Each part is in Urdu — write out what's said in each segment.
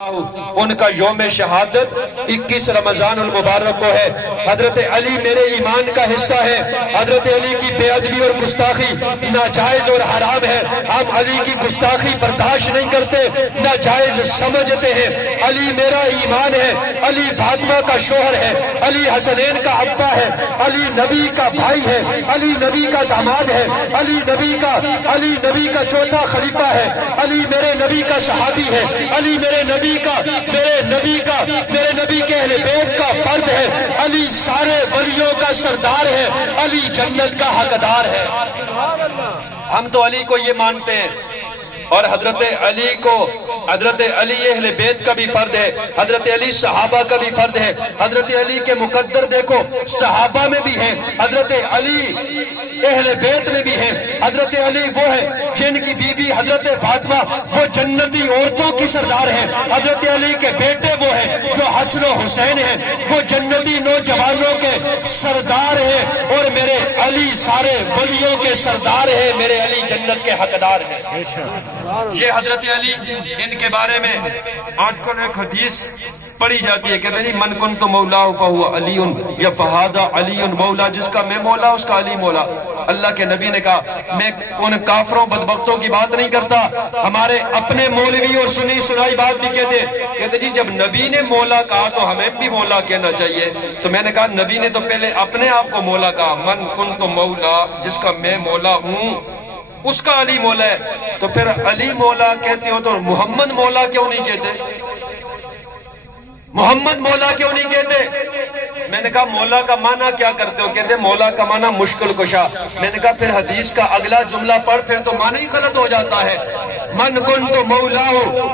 ان کا یوم شہادت 21 رمضان المبارک کو ہے۔ حضرت علی میرے ایمان کا حصہ ہے۔ حضرت علی کی بے ادبی اور گستاخی ناجائز اور حرام ہے۔ ہم علی کی گستاخی برداشت نہیں کرتے، ناجائز سمجھتے ہیں۔ علی میرا ایمان ہے، علی فاطمہ کا شوہر ہے، علی حسنین کا ابا ہے، علی نبی کا بھائی ہے، علی نبی کا داماد ہے، علی نبی کا چوتھا خلیفہ ہے، علی میرے نبی کا صحابی ہے، علی میرے نبی کے اہل بیت کا فرد ہے، علی سارے ولیوں کا سردار ہے، علی جنت کا حقدار ہے۔ ہم تو علی کو یہ مانتے ہیں، اور حضرت علی اہل بیت کا بھی فرد ہے، حضرت علی صحابہ کا بھی فرد ہے۔ حضرت علی کے مقدر دیکھو، صحابہ میں بھی ہیں، حضرت علی اہل بیت میں بھی ہیں۔ حضرت علی وہ ہے جن کی بیوی حضرت فاطمہ وہ جنتی عورتوں کی سردار ہے۔ حضرت علی کے بیٹے وہ ہیں جو حسن و حسین ہیں، وہ جنتی نوجوانوں کے سردار ہیں، اور میرے علی سارے ولیوں کے سردار ہیں، میرے علی جنت کے حقدار ہیں۔ یہ حضرت علی، ان کے بارے میں آج کل ایک حدیث پڑھی جاتی ہے، کہتے ہیں من کنت مولا فہو علی یا فہذا علی مولا، جس کا میں مولا اس کا علی مولا۔ اللہ کے نبی نے کہا میں ان کافروں بدبختوں کی بات نہیں کرتا، ہمارے اپنے مولوی اور سنی سنائی بات بھی کہتے جی جب نبی نے مولا کہا تو ہمیں بھی مولا کہنا چاہیے۔ تو میں نے کہا نبی نے تو پہلے اپنے آپ کو مولا کہا، من کنت مولا، جس کا میں مولا ہوں اس کا علی مولا ہے۔ تو پھر علی مولا کہتے ہو تو محمد مولا کیوں نہیں کہتے؟ محمد مولا کیوں نہیں کہتے؟ میں نے کہا مولا کا معنی کیا کرتے ہو؟ کہتے مولا کا معنی مشکل کشا۔ میں نے کہا پھر حدیث کا اگلا جملہ پڑھ، پھر تو معنی ہی غلط ہو جاتا ہے۔ من کنت مولا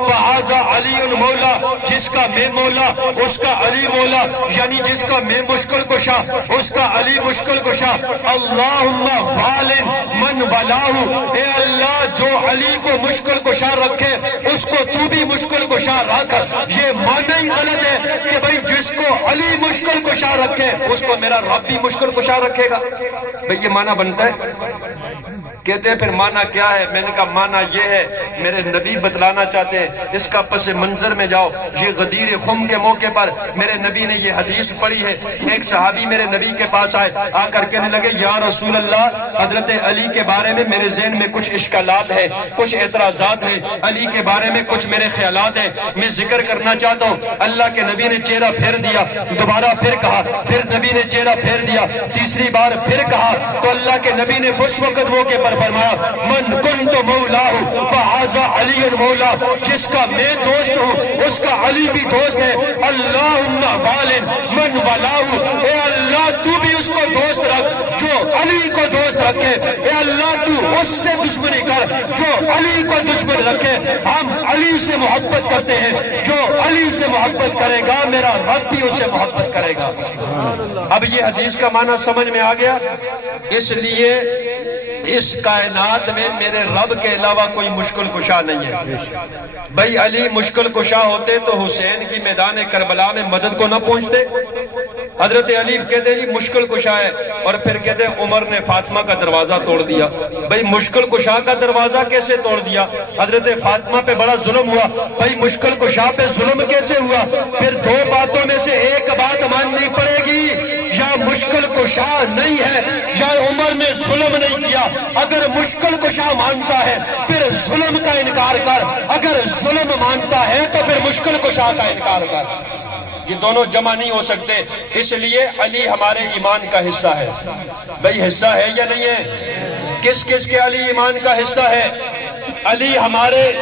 فہذا علی مولا، جس کا میں مولا اس کا علی مولا، یعنی جس کا میں مشکل کشا اس کا علی مشکل کشا۔ اللہم والن من ولاہ، اے اللہ جو علی کو مشکل کشا رکھے اس کو تو بھی مشکل کشا رکھ۔ یہ معنی ہی غلط ہے کہ بھئی جس کو علی مشکل کشا رکھے اس کو میرا رب بھی مشکل کشا رکھے گا۔ بھئی یہ معنی بنتا ہے؟ کہتے ہیں پھر معنی کیا ہے؟ میں نے کہا معنی یہ ہے، میرے نبی بتلانا چاہتے ہیں، اس کا پس منظر میں جاؤ۔ یہ غدیر خم کے موقع پر میرے نبی نے یہ حدیث پڑھی ہے۔ ایک صحابی میرے نبی کے پاس آئے، آ کر کہنے لگے یا رسول اللہ، حضرت علی کے بارے میں میرے ذہن میں کچھ اشکالات ہیں، کچھ اعتراضات ہیں، علی کے بارے میں کچھ میرے خیالات ہیں، میں ذکر کرنا چاہتا ہوں۔ اللہ کے نبی نے چہرہ پھیر دیا، دوبارہ پھر کہا، پھر نبی نے چہرہ پھیر دیا، تیسری بار پھر کہا، تو اللہ کے نبی نے اس وقت موقع پر فرمایا من کنت مولا فہذا علی مولا، جس کا میں دوست ہوں اس کا علی بھی دوست ہے۔ اللہم والن من ولاہ، اے اللہ تو بھی اس کو دوست رکھ جو علی کو دوست رکھے، اے اللہ تو اس سے دشمنی کر جو علی کو دشمن رکھے۔ ہم علی سے محبت کرتے ہیں، جو علی سے محبت کرے گا میرا رب بھی اس سے محبت کرے گا۔ اب یہ حدیث کا معنی سمجھ میں آ گیا؟ اس لیے اس کائنات میں میرے رب کے علاوہ کوئی مشکل کشا نہیں ہے۔ بھئی علی مشکل کشا ہوتے تو حسین کی میدان کربلا میں مدد کو نہ پہنچتے۔ حضرت علی کہتے ہیں جی مشکل کشا ہے، اور پھر کہتے ہیں عمر نے فاطمہ کا دروازہ توڑ دیا۔ بھئی مشکل کشا کا دروازہ کیسے توڑ دیا؟ حضرت فاطمہ پہ بڑا ظلم ہوا۔ بھئی مشکل کشا پہ ظلم کیسے ہوا؟ پھر دو باتوں میں سے ایک بات ماننی پڑے گی، یا مشکل کشا نہیں ہے یا عمر نے ظلم نہیں کیا۔ اگر مشکل کشا مانتا ہے پھر ظلم کا انکار کر، اگر ظلم مانتا ہے تو پھر مشکل کشا کا انکار کر۔ یہ دونوں جمع نہیں ہو سکتے، اس لیے علی ہمارے ایمان کا حصہ ہے۔ بھئی حصہ ہے یا نہیں ہے؟ کس کس کے علی ایمان کا حصہ ہے؟ علی ہمارے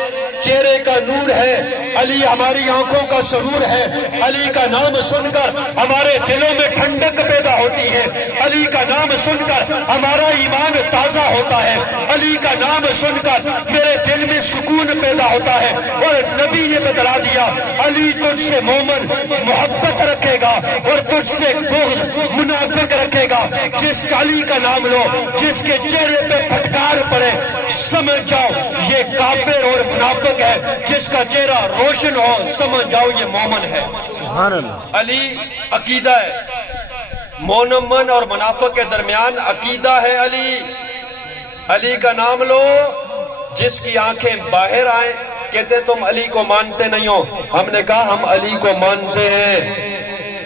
چہرے کا نور ہے، علی ہماری آنکھوں کا سرور ہے، علی کا نام سن کر ہمارے دلوں میں ٹھنڈک پیدا ہوتی ہے، علی کا نام سن کر ہمارا ایمان تازہ ہوتا ہے، علی کا نام سن کر میرے دل میں سکون پیدا ہوتا ہے۔ اور نبی نے بتلا دیا علی تجھ سے مومن محبت رکھے گا اور تجھ سے بغض منافق رکھے گا۔ جس علی کا نام لو، جس کے چہرے پہ پھٹکار پڑے، سمجھ جاؤ یہ کافر اور منافق ہے، جس کا چہرہ روشن ہو سمجھ جاؤ یہ مومن ہے۔ علی عقیدہ ہے، مومن اور منافق کے درمیان عقیدہ ہے علی۔ علی کا نام لو، جس کی آنکھیں باہر آئیں کہتے تم علی کو مانتے نہیں ہو. ہم نے کہا ہم علی کو مانتے ہیں.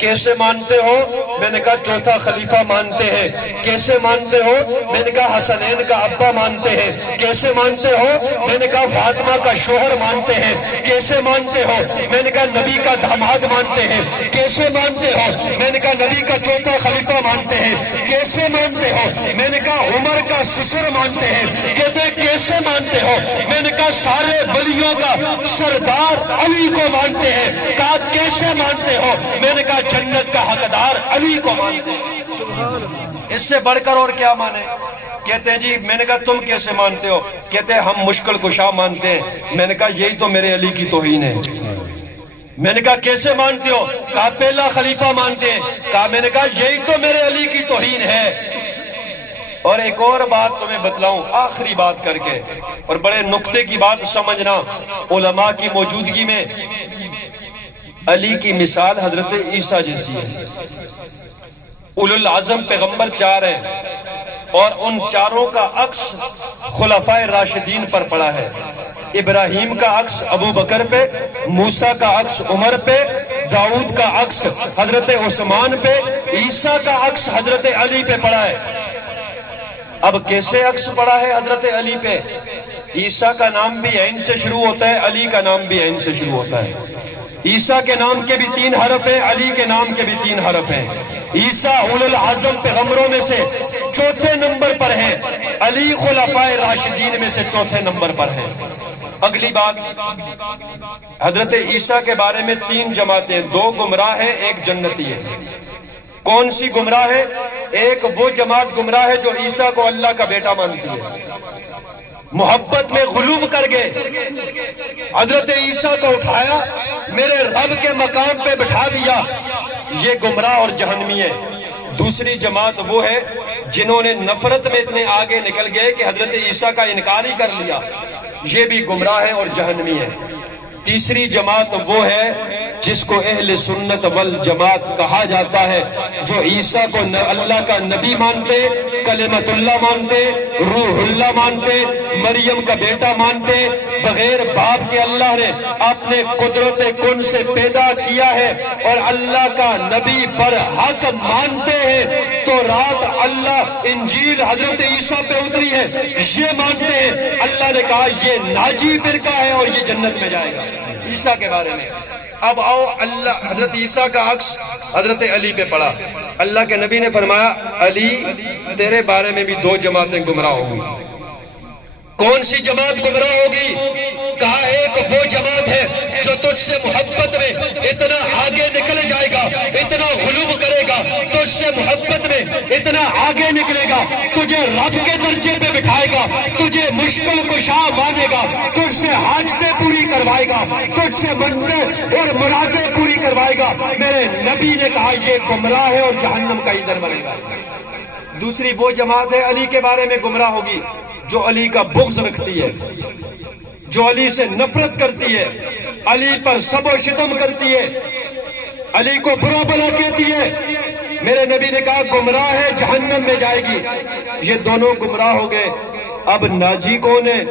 کیسے مانتے ہو؟ میں نے کہا چوتھا خلیفہ مانتے ہیں. کیسے مانتے ہو؟ میں نے کہا حسنین کا ابا مانتے ہیں. کیسے مانتے ہو؟ میں نے کہا فاطمہ کا شوہر مانتے ہیں. کیسے مانتے ہو؟ میں نے کہا نبی کا داماد مانتے ہیں. کیسے مانتے ہو؟ میں نے کہا نبی کا چوتھا خلیفہ مانتے ہیں. کیسے مانتے ہو؟ میں نے کہا عمر کا سسر مانتے ہیں. کہتے ہیں کیسے مانتے ہو؟ میں نے کہا سارے ولیوں کا سردار علی کو مانتے ہیں. کہا کیسے مانتے ہو؟ میں نے کہا جنت کا حقدار علی کو مانتے ہیں. اس سے بڑھ کر اور کیا مانے؟ کہتے ہیں جی میں نے کہا تم کیسے مانتے ہو؟ کہتے ہیں ہم مشکل کشا مانتے ہیں. میں نے کہا یہی تو میرے علی کی توہین ہے. میں نے کہا کیسے مانتے ہو؟ کہا پہلا خلیفہ مانتے ہیں. کہا میں نے کہا یہی تو میرے علی کی توہین ہے. اور ایک اور بات تمہیں بتلاؤں آخری بات کر کے، اور بڑے نقطے کی بات سمجھنا. علماء کی موجودگی میں علی کی مثال حضرت عیسیٰ جیسی ہے. اولو العزم پیغمبر 4 ہیں اور ان چاروں کا عکس خلفائے راشدین پر پڑا ہے. ابراہیم کا عکس ابو بکر پہ، موسیٰ کا عکس عمر پہ، داؤد کا عکس حضرت عثمان پہ، عیسیٰ کا عکس حضرت علی پہ پڑا ہے. اب کیسے عکس پڑا ہے حضرت علی پہ؟ عیسیٰ کا نام بھی عین سے شروع ہوتا ہے، علی کا نام بھی عین سے شروع ہوتا ہے. عیسیٰ کے نام کے بھی 3 حرف ہیں، علی کے نام کے بھی 3 حرف ہیں. عیسیٰ اولو العزم پیغمبروں میں سے چوتھے نمبر پر ہیں. علی خلفائے راشدین میں سے چوتھے نمبر پر ہیں. اگلی بات، حضرت عیسیٰ کے بارے میں 3 جماعتیں، 2 گمراہ ہیں، 1 جنتی ہے. کون سی گمراہ ہے؟ ایک وہ جماعت گمراہ ہے جو عیسیٰ کو اللہ کا بیٹا مانتی ہے، محبت میں غلو کر گئے، حضرت عیسیٰ کو اٹھایا میرے رب کے مقام پہ بٹھا دیا. یہ گمراہ اور جہنمی ہے. دوسری جماعت وہ ہے جنہوں نے نفرت میں اتنے آگے نکل گئے کہ حضرت عیسیٰ کا انکار ہی کر لیا. یہ بھی گمراہ ہے اور جہنمی ہے. تیسری جماعت وہ ہے جس کو اہل سنت والجماعت کہا جاتا ہے، جو عیسیٰ کو اللہ کا نبی مانتے، کلمت اللہ مانتے، روح اللہ مانتے، مریم کا بیٹا مانتے، بغیر باپ کے اللہ نے اپنے قدرت کن سے پیدا کیا ہے اور اللہ کا نبی پر حق مانتے ہیں. تو رات اللہ انجیل حضرت عیسیٰ پہ اتری ہے، یہ مانتے ہیں. اللہ نے کہا یہ ناجی فرقہ ہے اور یہ جنت میں جائے گا. عیسیٰ کے بارے میں اب آؤ، اللہ حضرت عیسیٰ کا عکس حضرت علی پہ پڑا. اللہ کے نبی نے فرمایا علی تیرے بارے میں بھی 2 جماعتیں گمراہ ہوگی. کون سی جماعت گمراہ ہوگی؟ کہا ایک وہ جماعت ہے جو تجھ سے محبت میں اتنا آگے نکل جائے گا، اتنا غلو کرے گا، تجھ سے محبت میں اتنا آگے نکلے گا، تجھے رب کے درجے پہ بٹھائے گا، تجھے مشکل کشا مانے گا، تجھ سے حاجتیں پوری کروائے گا، تجھ سے منتیں اور مرادیں پوری کروائے گا. میرے نبی نے کہا یہ گمراہ ہے اور جہنم کا ایندھن بنے گا. دوسری وہ جماعت ہے علی کے بارے میں گمراہ ہوگی جو علی کا بغض رکھتی ہے، جو علی سے نفرت کرتی ہے، علی پر سب و شتم کرتی ہے، علی کو برا بلا کہتی ہے. میرے نبی نے کہا گمراہ ہے، جہنم میں جائے گی. یہ دونوں گمراہ ہو گئے. اب ناجی کون ہے؟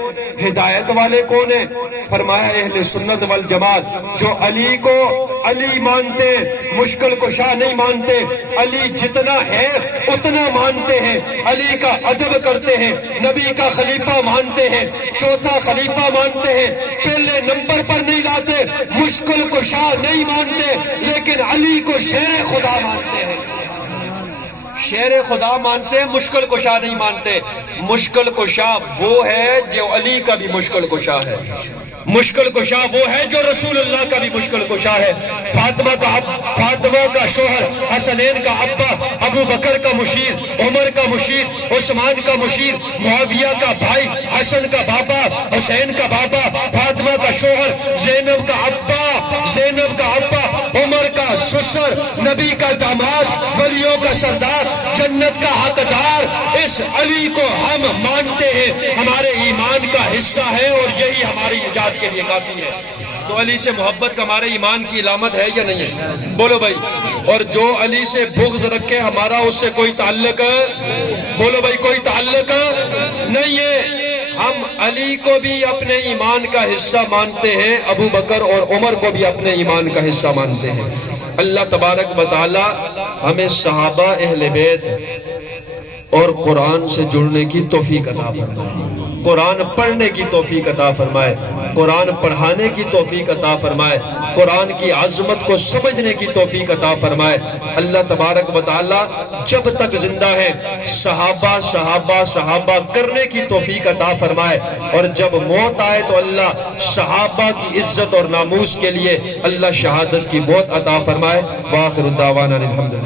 ہدایت والے کون ہیں؟ فرمایا اہل سنت والجماعت جو علی کو علی مانتے، مشکل کشا نہیں مانتے، علی جتنا ہے اتنا مانتے ہیں، علی کا ادب کرتے ہیں، نبی کا خلیفہ مانتے ہیں، چوتھا خلیفہ مانتے ہیں، پہلے نمبر پر نہیں لاتے، مشکل کشا نہیں مانتے، لیکن علی کو شیر خدا مانتے ہیں. شیر خدا مانتے، مشکل کشا نہیں مانتے. مشکل کشا وہ ہے جو علی کا بھی مشکل کشا ہے، مشکل کشا وہ ہے جو رسول اللہ کا بھی مشکل کشا ہے. فاطمہ کا شوہر، حسنین کا ابا، ابو بکر کا مشیر، عمر کا مشیر، عثمان کا مشیر، معاویہ کا بھائی، حسن کا بابا، حسین کا بابا، فاطمہ کا شوہر، زینب کا ابا، عمر کا سسر، نبی کا داماد، ولیوں کا سردار، جنت کا حقدار. اس علی کو ہم مانتے ہیں، ہمارے ایمان کا حصہ ہے اور یہی ہماری ایجاد کے لیے کافی ہے. تو علی سے محبت ہمارے ایمان کی علامت ہے یا نہیں ہے؟ بولو بھائی. اور جو علی سے بغض رکھے ہمارا اس سے کوئی تعلق، بولو بھائی کوئی تعلق نہیں ہے. ہم علی کو بھی اپنے ایمان کا حصہ مانتے ہیں، ابو بکر اور عمر کو بھی اپنے ایمان کا حصہ مانتے ہیں۔ اللہ تبارک و تعالی ہمیں صحابہ اہل بیت اور قرآن سے جڑنے کی توفیق عطا فرمائے، قرآن پڑھنے کی توفیق عطا فرمائے، قرآن پڑھانے کی توفیق عطا فرمائے، قرآن کی عظمت کو سمجھنے کی توفیق عطا فرمائے۔ اللہ تبارک و تعالی جب تک زندہ ہے صحابہ صحابہ صحابہ کرنے کی توفیق عطا فرمائے، اور جب موت آئے تو اللہ صحابہ کی عزت اور ناموس کے لیے اللہ شہادت کی موت عطا فرمائے۔ وآخر الدعوانا الحمدللہ۔